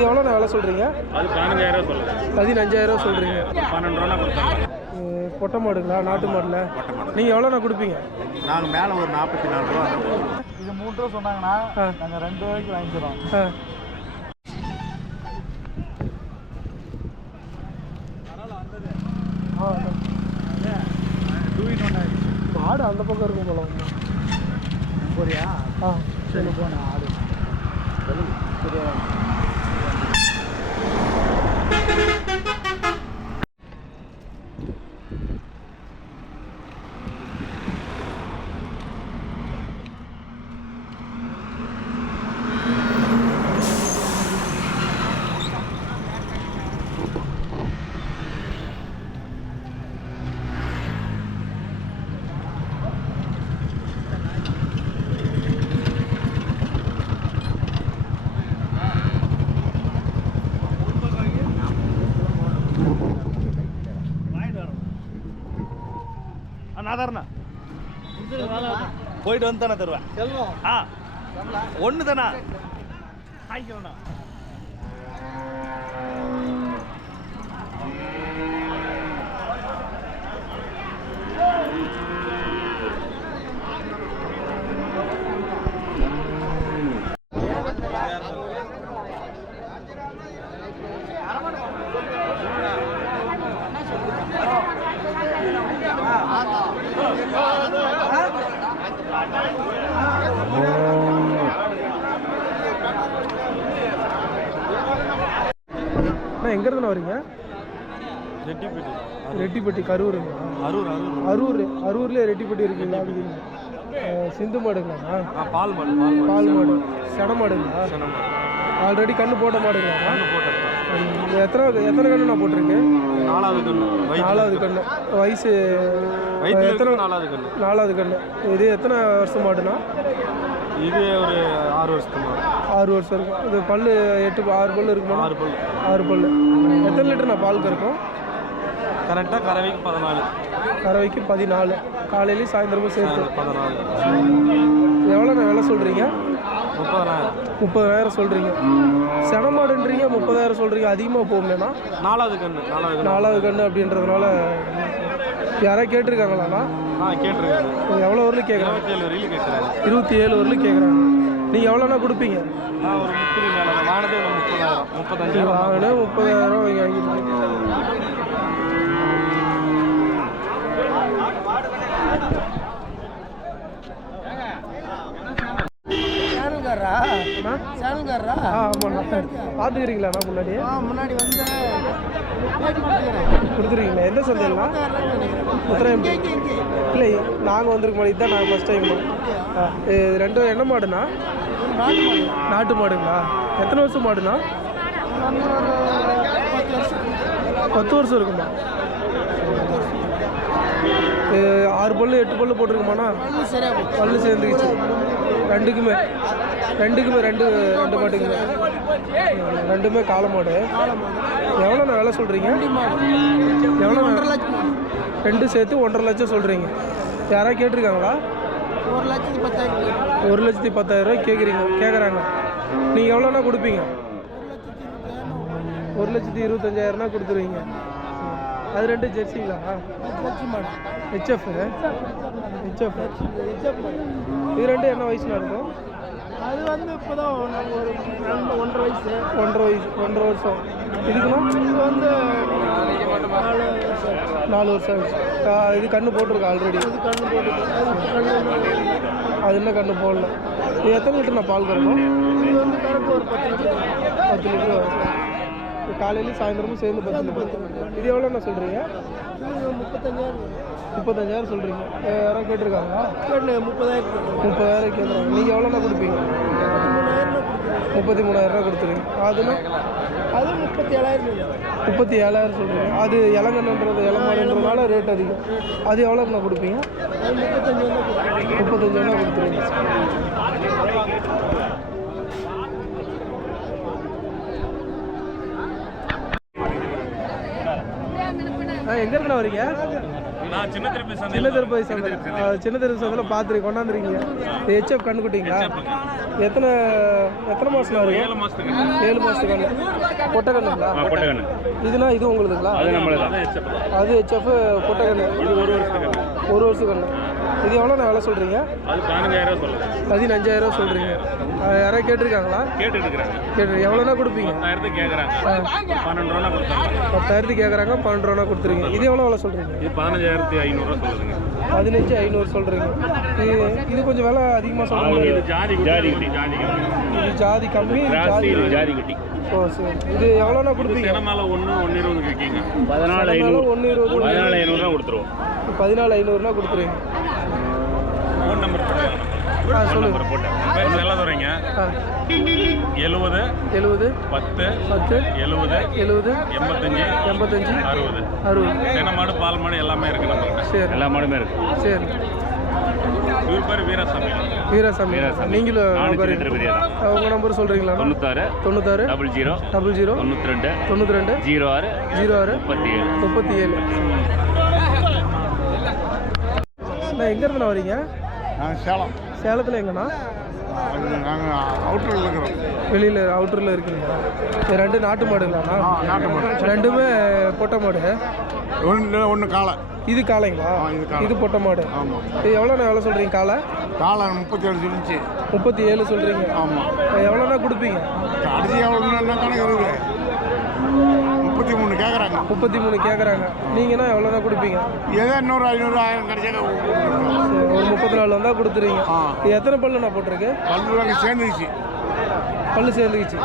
இது எவ்வளோண்ணா விலை சொல்கிறீங்க? அது 15000 சொல்லுங்கள். 15000 சொல்கிறீங்க. 12 ரூபா கொடுத்தாங்க. பொட்டை மாடுங்களா நாட்டு மாடில்? நீங்கள் எவ்வளோண்ணா கொடுப்பீங்க? நாங்கள் மேலே ஒரு 44 ரூபா. இது 3 ரூபா சொன்னாங்கன்னா நாங்கள் 2 ரூபாய்க்கு வாங்கிக்கிறோம். ஆடு அந்த பக்கம் இருக்கும் போல. போறியா? சரி போன ஆடு நாதாரணா போயிட்டு வந்து தானே தருவேன். ஒன்று தானே வாங்கிக்கணும்ண்ணா. எங்கேருந்துண்ணா வரீங்க? ரெட்டிப்பட்டி. ரெட்டிப்பட்டி கரூருங்களா? அரூர்லேயே ரெட்டிப்பட்டி இருக்குங்களா? சிந்து மாடுங்களாண்ணா? பால் மாடு. பால் மாடு. சென மாடுங்களா? ஆல்ரெடி கண்ணு போட்ட மாடுங்களா? எத்தனை கண்ணு நான் போட்டிருக்கேன்? 4வது கண்ணு. வயசு எத்தனை? 4வது கண்ணு. இது எத்தனை வருஷம் மாடுனா? இது ஒரு 6 வருஷத்துக்கு மாடு. 6 வருஷம் இருக்கும். இது பல்லு 6 பல்லு இருக்குமா? 6 பல்லு. எத்தனை லிட்டர் நான் பால் கறக்கும்? கரெக்டாக கறவைக்கு 14. கறவைக்கு 14. காலையிலையும் சாயந்தரமும் சேர்த்து 14. எவ்வளோண்ணா விலை சொல்கிறீங்க? 30,000 சொல்கிறீங்க. சென மாடுன்றீங்க 30,000 சொல்கிறீங்க. அதிகமாக போகுமேண்ணா? 4வது கண்ணு. 4வது கண்ணு அப்படின்றதுனால யாராவது கேட்டிருக்காங்களாண்ணா? கேட்டிருக்காங்க. எவ்வளோ வரலும் கேட்குறாங்க? 27 வரையிலும் கேட்குறாங்க. 27 வரலும் கேட்குறாங்க. நீங்கள் எவ்வளோண்ணா கொடுப்பீங்க? ஒரு 30 மேலே வாங்கினதே 30,000 35 வாங்கினேன். 30,000 வாங்கிட்டு பார்த்துக்கிறீங்களாண்ணா? முன்னாடி வந்து கொடுத்துருக்கீங்களா? எந்த சந்தையிலாம்? உத்தரம் இல்லை, நாங்கள் வந்திருக்க மாதிரி தான் நாங்கள் ஃபஸ்ட் டைம். ரெண்டும் என்ன மாடுண்ணா? நாட்டு மாடுங்களா? எத்தனை வருஷம் மாடுண்ணா? 10 வருஷம் இருக்குமா? 6 பல்லு 8 பல்லு போட்டிருக்குமாண்ணா? பல்லு சேர்ந்துக்கிச்சு ரெண்டுக்குமே. ரெண்டு மாட்டுக்குமே. ரெண்டுமே காளை மாடு. எவ்வளோண்ணா விலை சொல்கிறீங்க? எவ்வளோ? 2 சேர்த்து 1,50,000 லட்சம் சொல்கிறீங்க. யாராவது கேட்டிருக்காங்களா? 1,10,000 கேட்குறாங்க. நீங்கள் எவ்வளோண்ணா கொடுப்பீங்க? 1,25,000 கொடுத்துருவீங்க. அது 2 ஜெர்சிங்களா? ஹெச்எஃப். இது 2 என்ன வயசுல இருக்கும்? அது வந்து இப்போதான் ஒரு 1.5 வயசு. 1.5 வருஷம். இதுக்குன்னா இது வந்து 4 வருஷம் ஆச்சு. இது கண்ணு போட்டிருக்கு ஆல்ரெடி. இது கண்ணு போட்டுருக்கு. அது இன்னும் கண்ணு போடல. இது எத்தனை லிட்டர் நான் பால் கறக்கும்? இது வந்து கறக்கு ஒரு 10 லிட்டர் வரும். காலையிலையும் சாயந்தரமும் சேர்ந்து 10 லிட்டர். இது எவ்வளோண்ணா சொல்கிறீங்க? 35,000 சொல்கிறீங்க. யாராவது கேட்டிருக்காங்களா? 30,000 கேட்குறாங்க. நீங்கள் எவ்வளோண்ணா கொடுப்பீங்க? 33,000 கொடுத்துருங்க. அதுனா அது 37,000 சொல்கிறீங்க. அது இளமாடுன்றதுனால ரேட் அதிகம். அது எவ்வளோக்குண்ணா கொடுப்பீங்க? 35,000 கொடுத்துருங்க. எங்கே இருக்குண்ணா வரீங்க? நான் சின்ன திருப்பி சின்ன திருப்பதி சந்தை சின்ன திருப்பதி சந்தையில் பார்த்துருக்கீங்க கொண்டாந்துருக்கீங்க ஹெச்எஃப் கண்ணுக்குட்டிங்களா எத்தனை மாதம் ஆகுது 7 மாதத்துக்கு 7 மாதத்துக்கு கண்ணு பொட்டை கண்ணுங்களா இதுனா இது உங்களுதுங்களா அது ஹெச்எஃப் பொட்டை கண்ணு இது 1 வருஷத்துக்கு ஒரு வருஷம் கண்ணு இது எவ்வளோ நான் வேலை சொல்கிறீங்க அது 15000 சொல்லுங்கள் 15000 சொல்கிறீங்க யாராவது கேட்டிருக்காங்களா கேட்டு எவ்வளோனா கொடுப்பீங்க 10,000 கேட்குறாங்க 12 ரூபா கொடுத்தாங்க 10,000 கேட்குறாங்க 12 ரூபா கொடுத்துருங்க இது எவ்வளோ வேலை சொல்கிறீங்க இது 15500 சொல்லுங்க 15500 சொல்கிறீங்க இது கொஞ்சம் விலை அதிகமாக சொல்கிறீங்க இது ஜாதி இது ஜாதி கம்மி ஜாதி குட்டி ஓ சரி இது எவ்வளோனா கொடுப்பீங்க தினமால 120 கேட்கீங்க 14500 14500 கொடுத்துருவோம் 14500 கொடுத்துருங்க ஃபோன் நம்பர் சொல்லுங்க போட்டேன் பேர் செல்லதுரைங்க 70 10 70 85 60 தினமாடு பால் மாடு எல்லாமே இருக்கு நம்மகிட்ட சரி எல்லா மாடுமே இருக்கு சரி இவர் பேர் வீராசாமி நீங்களும் உங்கள் நம்பர் சொல்கிறீங்களா 96 00 92 06 37 எங்கேருந்து வரீங்க சேலத்தில் எங்கண்ணா வெளியில் அவுட்டரில் இருக்குங்களா ரெண்டு நாட்டு மாடுங்களாண்ணா ரெண்டுமே பொட்டை மாடு ஒன்று காளை இது காளைங்களா இது பொட்டை மாடு இது எவ்வளோண்ணா எவ்வளோ சொல்கிறீங்க காளை 37 சொல்லிச்சு 37 சொல்கிறீங்க ஆமாம் எவ்வளோண்ணா கொடுப்பீங்க கடைசி எவ்வளோ கணக்கு இருக்குது 33 கேட்குறாங்க 33 கேட்குறாங்க நீங்கன்னா எவ்வளோதான் கொடுப்பீங்க ஏதோ 500 1000 கிடைச்சா ஒரு 34 வந்தால் கொடுத்துருவீங்க இது எத்தனை பல்லு நான் போட்டிருக்கு பல்லு சேர்ந்துக்கிச்சு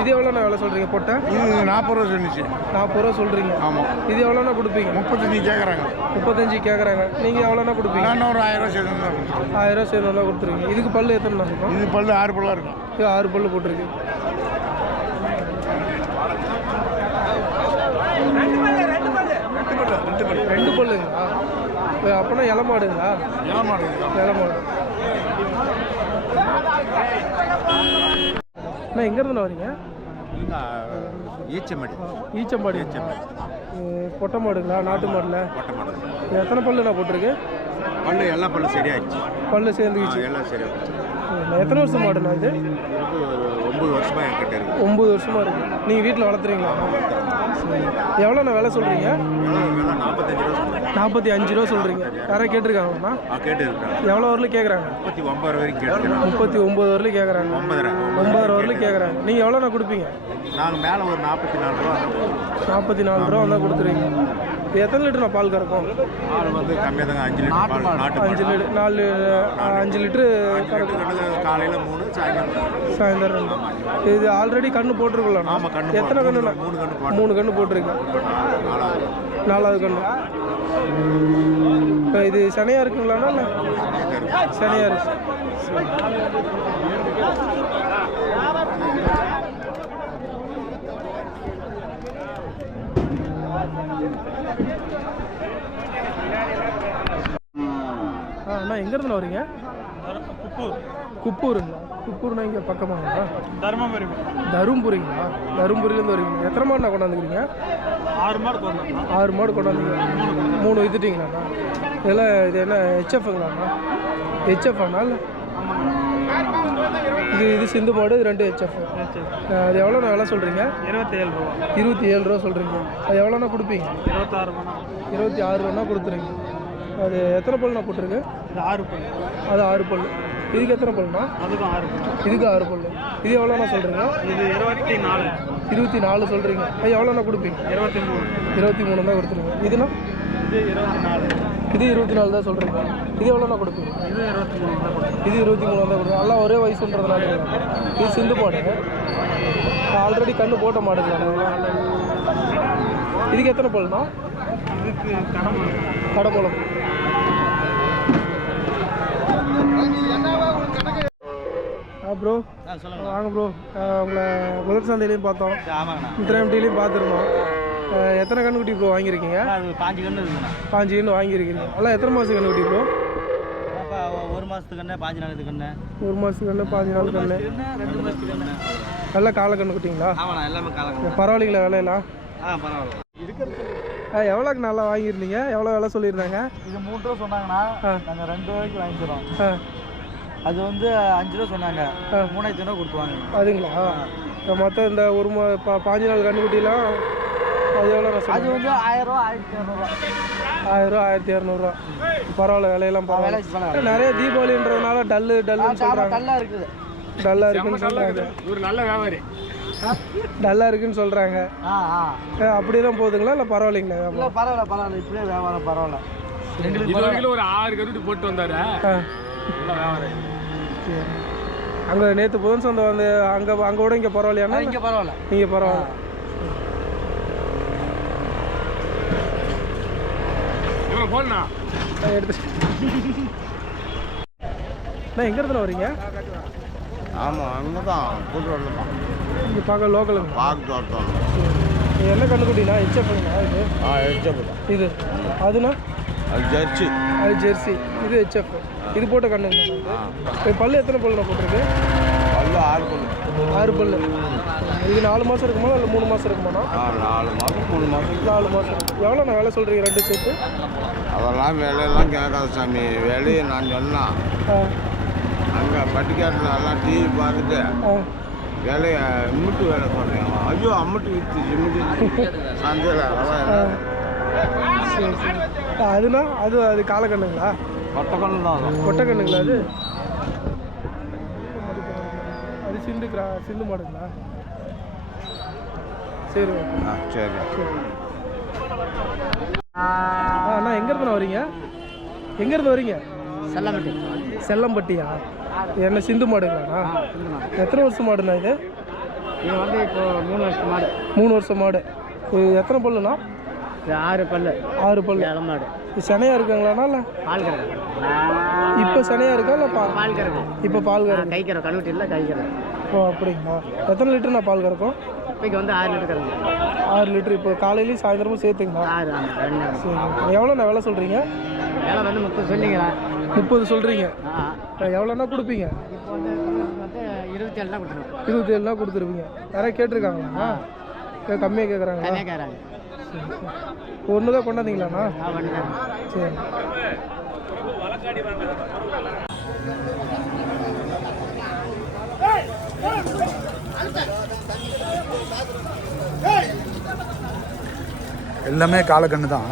இது எவ்வளோண்ணா எவ்வளோ சொல்கிறீங்க பொட்டை இது 40 ரூபா சொன்னிச்சு 40 ரூபா சொல்கிறீங்க ஆமாம் இது எவ்வளோண்ணா கொடுப்பீங்க 35 கேட்குறாங்க 35 கேட்குறாங்க நீங்கள் எவ்வளோண்ணா கொடுப்பீங்க ஒரு 1000 ரூபா சேர்ந்து 1000 ரூபா சேர்ந்து கொடுத்துருவீங்க இதுக்கு பல்லு எத்தனை இருக்கும் இது பல்லு 6 பல்லா இருக்கும் இது 6 பல்லு போட்டிருக்கு ரெண்டு பல்லுங்களா அப்போனா இலை மாடுங்களா இலை மாடு அண்ணா எங்கேருந்து வரீங்க ஈச்சம்பாடி பொட்டை மாடுங்களா நாட்டு மாடுல எத்தனை பல்லுண்ணா போட்டிருக்கு எல்லா பல்லு சரியாயிடுச்சு பல்லு சேர்ந்துக்கிச்சு எல்லாம் சரியாயிடுச்சு எத்தனை வருஷம் மாடுண்ணா இது 9 வருஷமா என்கிட்ட இருக்கு 9 வருஷமா இருக்கு நீங்கள் வீட்டில் வளர்த்துறீங்களா எவ்வளோண்ணா விலை சொல்கிறீங்க 45 ரூபா சொல்கிறீங்க யாராவது கேட்டிருக்காங்கண்ணா எவ்வளோ வரலும் கேட்குறாங்க 39 வரலும் கேட்குறாங்க 9 வரலும் கேட்குறாங்க நீங்கள் எவ்வளோண்ணா கொடுப்பீங்க நாங்கள் மேலே ஒரு 44 ரூபா 44 ரூபா வந்தால் கொடுத்துருவீங்க எத்தனை லிட்டர் நான் பால் கறக்கும் பால் வந்து கம்மியாக தாங்க 5 லிட்டர் 5 லிட்டர் 5 லிட்டரு காலையில் 3 சாயந்தரம் 2 இது ஆல்ரெடி கண்ணு போட்டிருக்கலாம் ஆமாம் கண்ணு எத்தனை கண்ணுண்ணா 3 கண்ணு போட்டிருக்கு 4வது கண்ணு இப்போ இது சனையாக இருக்குங்களாண்ணா இல்லை சனையாக இருக்கு அண்ணா எங்கேருந்து வரீங்க குப்பூருங்களா குப்பூர்னா இங்கே பக்கமாங்களா தருமபுரிங்களா தருமபுரியிலேருந்து வரீங்க எத்தனை மாடுண்ணா கொண்டாந்துக்கிறீங்க 6 மாடு கொண்டாந்துங்க 3 வித்துட்டிங்களாண்ணா இதெல்லாம் இது என்ன ஹெச்எஃப்ங்களாண்ணா ஹெச்எஃப்ண்ணா இல்லை இது சிந்து மாடு 2 ஹெச்எஃப் அது எவ்வளோண்ணா விலை சொல்கிறீங்க 27 ரூபா சொல்கிறீங்க அது எவ்வளோண்ணா கொடுப்பீங்க 26 ரூபாண்ணா கொடுத்துருங்க அது எத்தனை பல்லுண்ணா போட்டிருக்கு அது 6 பல்லு இதுக்கு எத்தனை பல்லுண்ணா இதுக்கு 6 பல்லு இது எவ்வளோண்ணா சொல்கிறீங்க இது 24 சொல்கிறீங்க அது எவ்வளோண்ணா கொடுப்பீங்க 23 தான் கொடுத்துருங்க இதுண்ணா இது 24 தான் சொல்கிறீங்க இது எவ்வளோண்ணா கொடுப்பீங்க இது 23 தான் கொடுப்பீங்க எல்லாம் ஒரே வயசுன்றதுனால இது சிந்து மாடு ஆல்ரெடி கண்ணு போட்ட மாடுங்களா இதுக்கு எத்தனை பல்லுண்ணா கடம்பலம் ப்ரோ வாங்க ப்ரோ உங்களை முதல் சந்தையிலையும் பார்த்தோம் முத்திராமட்டிலையும் பார்த்துருந்தோம் எத்தனை கண்ணுக்குட்டி ப்ரோ வாங்கியிருக்கீங்க 5 கன்று இருக்குண்ணா 5 கன்று வாங்கியிருக்கீங்க எல்லாம் எத்தனை மாதம் கண்ணுக்குட்டி ப்ரோ 1 மாதத்துக்கு கண்ணு 5 நாளுக்கு கண்ணு 1 மாதத்துக்கு கண்ணு 5 நாள் கண்ணு 2 மாதத்துக்கு கண்ணு நல்லா காலை கண்ணுக்குட்டிங்களா ஆமாண்ணா எல்லாமே காலை பரவாயில்லைங்களா விலையெல்லாம் பரவாயில்ல எவ்வளோக்கு நல்லா வாங்கியிருந்தீங்க? எவ்வளோ விலை சொல்லியிருந்தாங்க? இது 3 ரூபா சொன்னாங்கன்னா நாங்கள் 2 ரூபாய்க்கு வாங்கிக்கிறோம். அது வந்து 5 ரூபா சொன்னாங்க, 3500 கொடுத்துவாங்க. அதுங்களா? மொத்தம் இந்த ஒரு 5 நாள் கண்ணுக்குட்டிலாம் அது எவ்வளோ? அது வந்து 1000 ரூபா 1200 ரூபா. 1000 ரூபா 1200. பரவாயில்ல, விலையெல்லாம் பரவாயில்ல. நிறைய தீபாவளின்றதுனால டல்லுன்னு சொல்கிறாங்க. நல்லா இருக்குது, டல்லாக இருக்குன்னு சொல்கிறாங்க. ஒரு நல்ல வியாபாரி டல்லாக இருக்குன்னு சொல்கிறாங்க. அப்படியே தான் போகுதுங்களா இல்லை பரவாயில்லைங்களா? இல்லை பரவாயில்ல, இப்படியே வியாபாரம் பரவாயில்ல. எங்களுக்கு ஒரு 6 கருட்டு போட்டு வந்தாரு. அங்கே நேற்று புதன் சந்தை வந்து அங்கே விட இங்கே பரவாயில்லையா? இங்கே பரவாயில்ல, இங்கே பரவாயில்ல. போனா எடுத்து எங்கே இடத்துல வரீங்க? ஆமாம், அங்கே தான் கூட்டு வரலாம். இங்கே பார்க்க லோக்கலுங்க. பார்த்து வரட்டும். என்ன கண்ணுக்குட்டினா? ஹெச்எஃப்ங்களா இது? ஹெச்எஃப் தான். இது அதுனா? அது ஜெர்சி. அது ஜெர்சி. இது ஹெச்எஃப். இது போட்ட கண்ணுங்களா? பல்லு எத்தனை பல்லுண்ணா போட்டிருக்கு? பல்லு 6 பல்லு. 6 பல்லு. இது 4 மாதம் இருக்குமா இல்லை 3 மாதம் இருக்குமாண்ணா? 4 மாதம் 3 மாதம். 4 மாதம். எவ்வளோண்ணா வேலை சொல்கிறீங்க ரெண்டு சேர்த்து? அதெல்லாம் வேலையெல்லாம் கேட்காத சாமி. வேலையை நான் சொன்னேன். அங்கே பட்டிக்காட்டில் எல்லாம் டிவி பார்த்துட்டு வேலையை இம்முட்டு வேலை சொல்கிறேன். ஐயோ அம்மட்டு விற்று இம்முட்டு சந்தையில் அதெல்லாம். சரி சரி. அதுனா அது காலக்கண்ணுங்களா? கொட்டக்கண்ணு தான். கொட்டக்கண்ணுங்களா அது? அது சிந்து மாடுங்களா? சரி சரி. அண்ணா எங்கேருந்து வரீங்க? எங்கேருந்து வரீங்க? செல்லம்பட்டியா? என்ன சிந்து மாடுங்களாண்ணா? எத்தனை வருஷம் மாடுண்ணா இது? இது வந்து இப்போ 3 வருஷம் மாடு. 3 வருஷம் மாடு. இது எத்தனை பல்லுண்ணா? 6 பல்லு. 6 பல்லு. மாடு. இது சனையாக இருக்குங்களாண்ணா? இல்லை பால் கறக்கு. இப்போ சனையாக இருக்கா இல்லை பால் கறக்கு. இப்போ பால் கறக்கு. கை கறக்கு, கணுட்டி இல்லை, கை கறக்கு. ஓ அப்படிங்களா? எத்தனை லிட்டர்ண்ணா பால் கறக்கும்? இப்போக்கு வந்து 6 லிட்டர் கறக்கு. 6 லிட்டர். இப்போ காலையிலையும் சாயந்தரமும் சேர்த்துங்களா? 6. சரி. எவ்வளோண்ணா விலை சொல்கிறீங்க? வேலை வந்து 30 சொல்லிங்களா? 30 சொல்கிறீங்க. எவ்வளோண்ணா கொடுப்பீங்க? இப்போ வந்து 27 தான் கொடுத்துருவோம். 27 கொடுத்துருவீங்க. யாராவது கேட்டிருக்காங்களா? கம்மியாக கேட்குறாங்க. கம்மியாக கேட்குறாங்க. ஒன்று தான் கொண்டாந்தீங்களாண்ணா? சரி. எல்லாமே காலக்கண்ணு தான்.